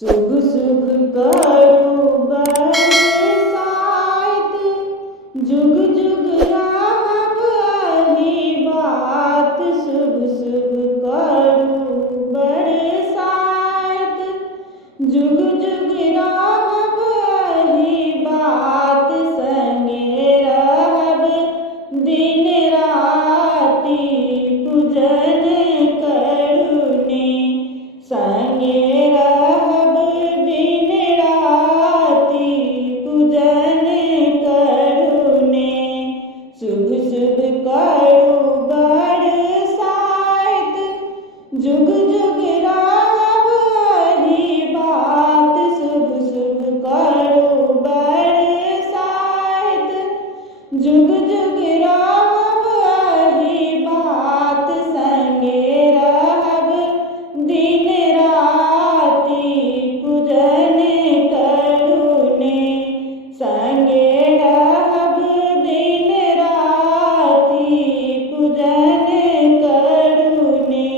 शुभ शुभ करू बरसाइत, जुग जुग रहब एही बात। शुभ शुभ करू बरसाइत, जुग जुग रहब एही बात। संगे रहब दिन राति पूजन करुनी, संगे रहब दिन राति पूजन करुनी। शुभ शुभ करू बरसाइत, जुग जुग रहब एही बात। शुभ शुभ करू बरसाइत, जुग जुग रहब एही बात। संगे रहब दिन राति पूजन करुनी, संगे रहब दिन राति पूजन करुनी।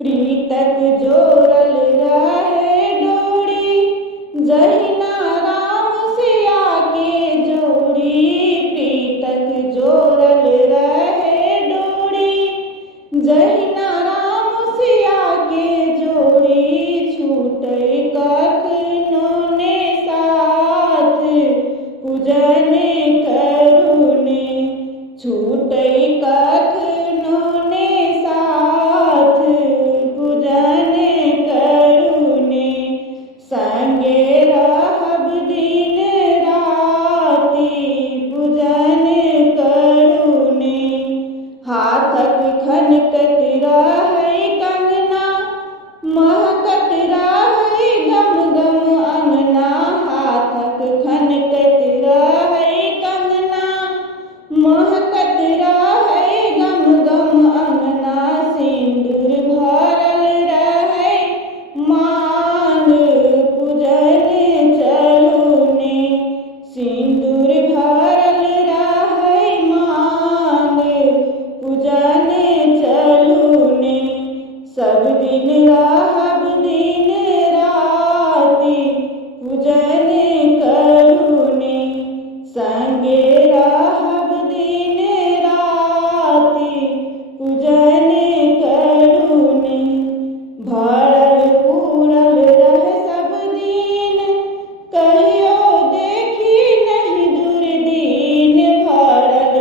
प्रीतक जोड़ल रहे डोरी, जहिना राम सिया के जोड़ी। प्रीतक जोड़ल रहे डोरी, जहिना राम सिया के जोड़ी। छूटै कखनो ने साथ पूजन करुनी, छूटै कखनो ने साथ पूजन करुनी। संगे रहब दिन राति पूजन करुनी। हाथक खनकत रहै कंगना, महकत रहै गम गम अंगना। हाथक खनकत रहै कंगना, महकत रहै गम गम अंगना। सिंदूर भरल रहै मांग पूजन चलुनी, सिंदूर भरल रहै मांग पूजन चलुनी। सब दिन रहब दिन राति पूजन करुनी, संगे रहब दिन राति पूजन करुनी। भरल पूरल रह सब दिन, कहियो देखी नहीं दुर्दीन। भरल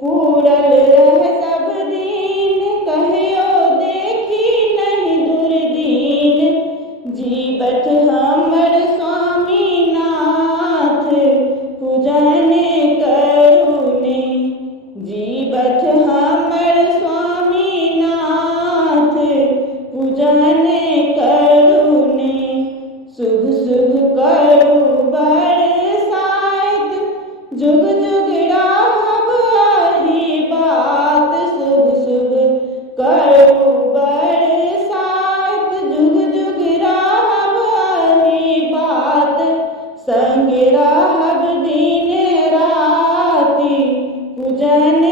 पूरल रह सब दिन, कहियो देखी नहीं दुर्दीन। जीवत हमर स्वामीनाथ पूजन करुनी, जीवत हमर स्वामीनाथ पूजन करुनी। शुभ शुभ करू बरसाइत, जुग जुग रहब एही बात। शुभ शुभ करू बरसाइत, जुग जुग रहब एही बात। संगे रहब दिन राति पूजन